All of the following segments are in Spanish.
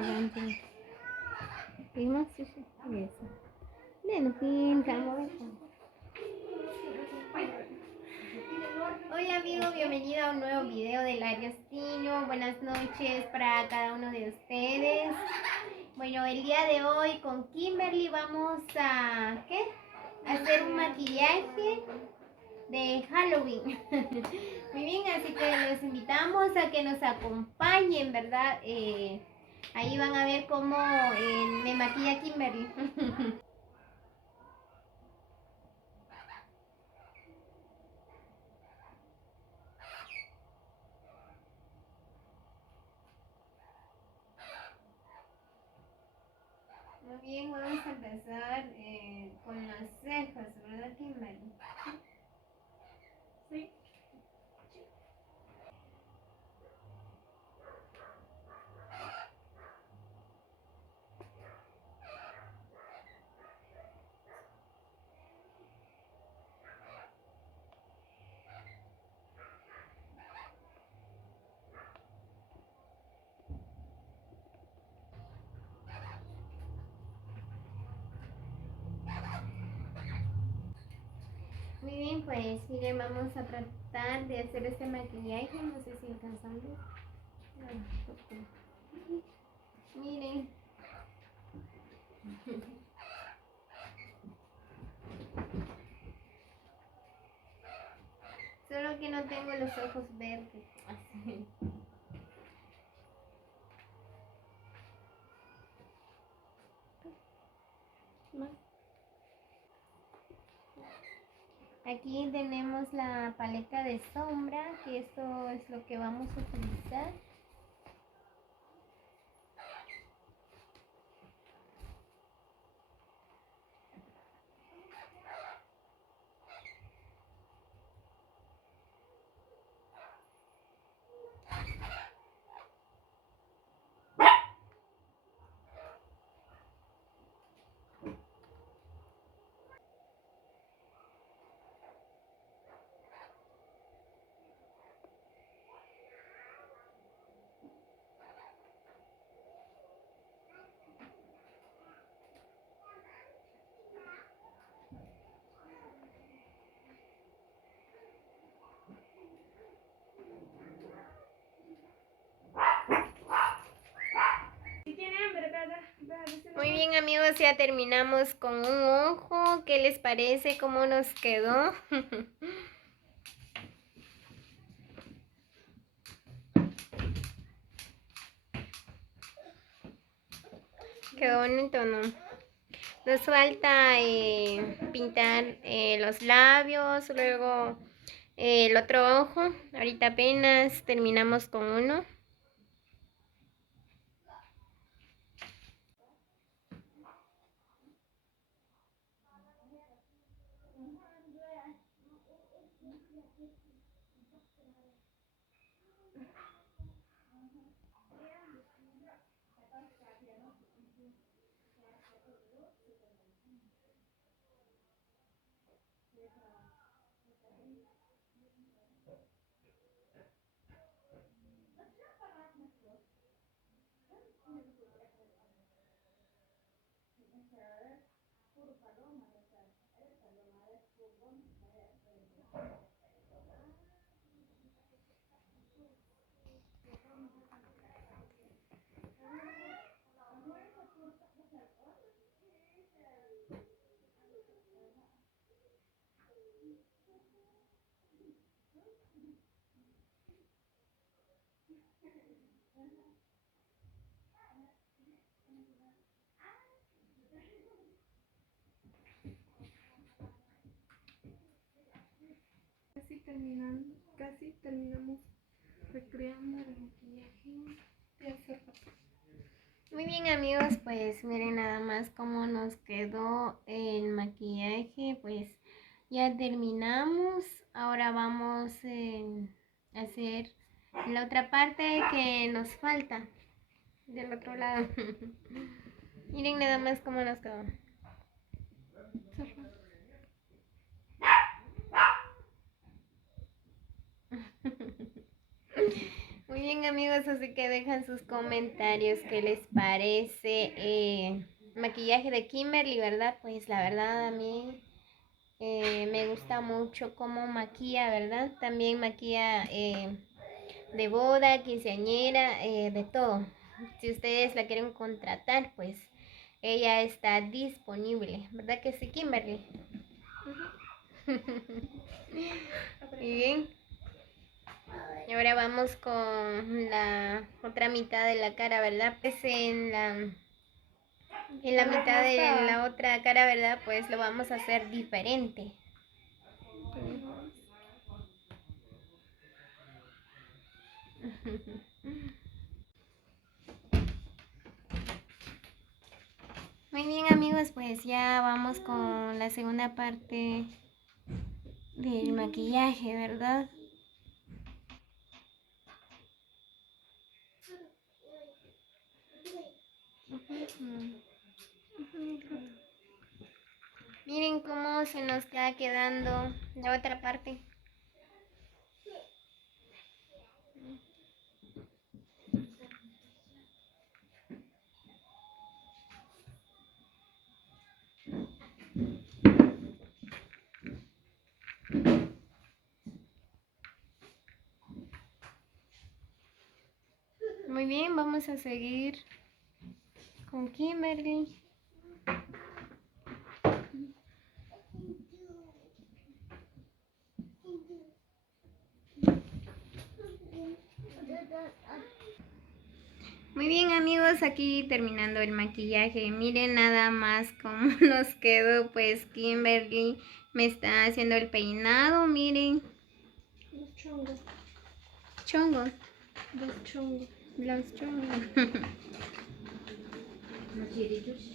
ganti. Vimos eso. Neno, pintamos. Hola amigos, bienvenido a un nuevo video del Ariostinho. Buenas noches para cada uno de ustedes. Bueno, el día de hoy con Kimberly vamos a hacer un maquillaje de Halloween. Muy bien, así que los invitamos a que nos acompañen, ¿verdad? Ahí van a ver cómo me maquilla Kimberly. Muy bien, vamos a empezar con las cejas, ¿verdad, Kimberly? Sí. Muy bien, pues miren, vamos a tratar de hacer este maquillaje, no sé si alcanzamos. Miren. Solo que no tengo los ojos verdes. Aquí tenemos la paleta de sombra, que esto es lo que vamos a utilizar. Muy bien amigos, ya terminamos con un ojo. ¿Qué les parece? ¿Cómo nos quedó? Quedó bonito, ¿no? Nos falta pintar los labios, luego el otro ojo. Ahorita apenas terminamos con uno. Casi terminamos recreando el maquillaje de hace rato. Muy bien amigos, pues miren nada más cómo nos quedó el maquillaje. Pues ya terminamos. Ahora vamos a hacer la otra parte que nos falta del otro lado. Miren nada más cómo nos quedó. Muy Muy bien, amigos, así que dejan sus comentarios qué les parece maquillaje de Kimberly, ¿verdad? Pues la verdad a mí me gusta mucho cómo maquilla, ¿verdad? También maquilla de boda, quinceañera, de todo. Si ustedes la quieren contratar, pues ella está disponible, ¿verdad que sí, Kimberly? Muy bien. Y ahora vamos con la otra mitad de la cara, ¿verdad? Pues en la mitad de la otra cara, ¿verdad? Pues lo vamos a hacer diferente. Muy bien, amigos, pues ya vamos con la segunda parte del maquillaje, ¿verdad? Miren cómo se nos queda quedando la otra parte. Muy bien, vamos a seguir con Kimberly. Muy bien, amigos, aquí terminando el maquillaje. Miren nada más cómo nos quedó. Pues Kimberly me está haciendo el peinado, miren. Los chongos. Chongos. Los chongos. Los chongos.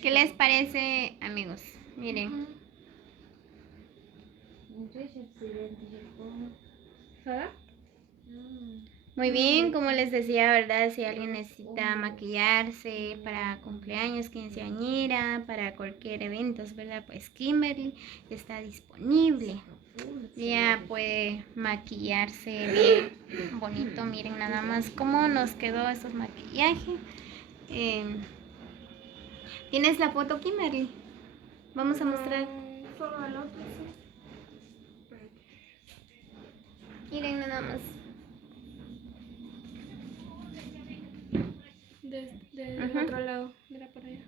¿Qué les parece, amigos? Miren. ¿Sara? Muy bien, como les decía, ¿verdad? Si alguien necesita maquillarse para cumpleaños, quinceañera, para cualquier evento, ¿verdad? Pues Kimberly está disponible. Ya puede maquillarse bien bonito. Miren nada más cómo nos quedó estos maquillajes. ¿Tienes la foto, Kimberly? Vamos a mostrar. Solo el otro, sí. Miren nada más. Del otro lado. Mira para allá.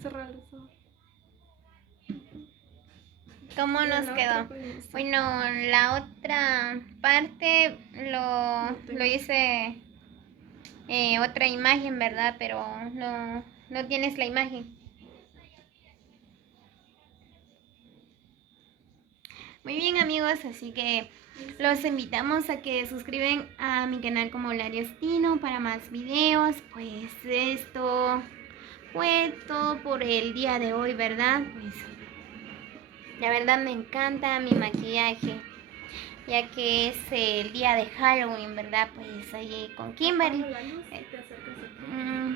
Cerrar los ojos. ¿Cómo nos quedó? Bueno, la otra parte lo hice otra imagen, ¿verdad? Pero no tienes la imagen. Muy bien, amigos, así que los invitamos a que suscriben a mi canal como Lariostino para más videos. Pues esto fue todo por el día de hoy, ¿verdad? Pues la verdad me encanta mi maquillaje, ya que es el día de Halloween, ¿verdad? Pues ahí con Kimberly.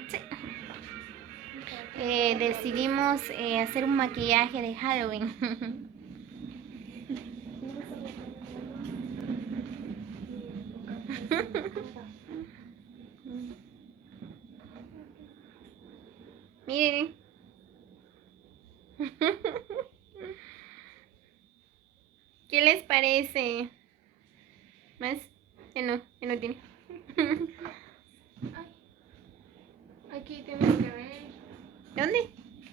Sí. Decidimos hacer un maquillaje de Halloween. Miren. ¿Qué les parece? ¿Más? Ya no tiene. Aquí tienes que ver. ¿Dónde?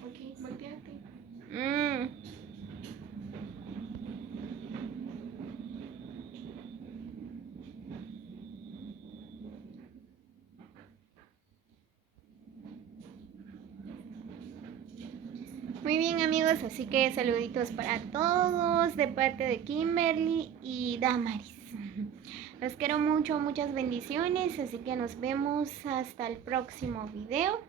Aquí, volteate. Muy bien, amigos, así que saluditos para todos de parte de Kimberly y Damaris. Los quiero mucho, muchas bendiciones, así que nos vemos hasta el próximo video.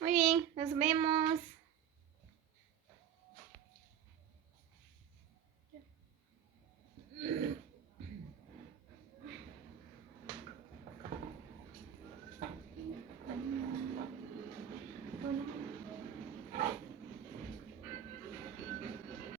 Muy bien, nos vemos.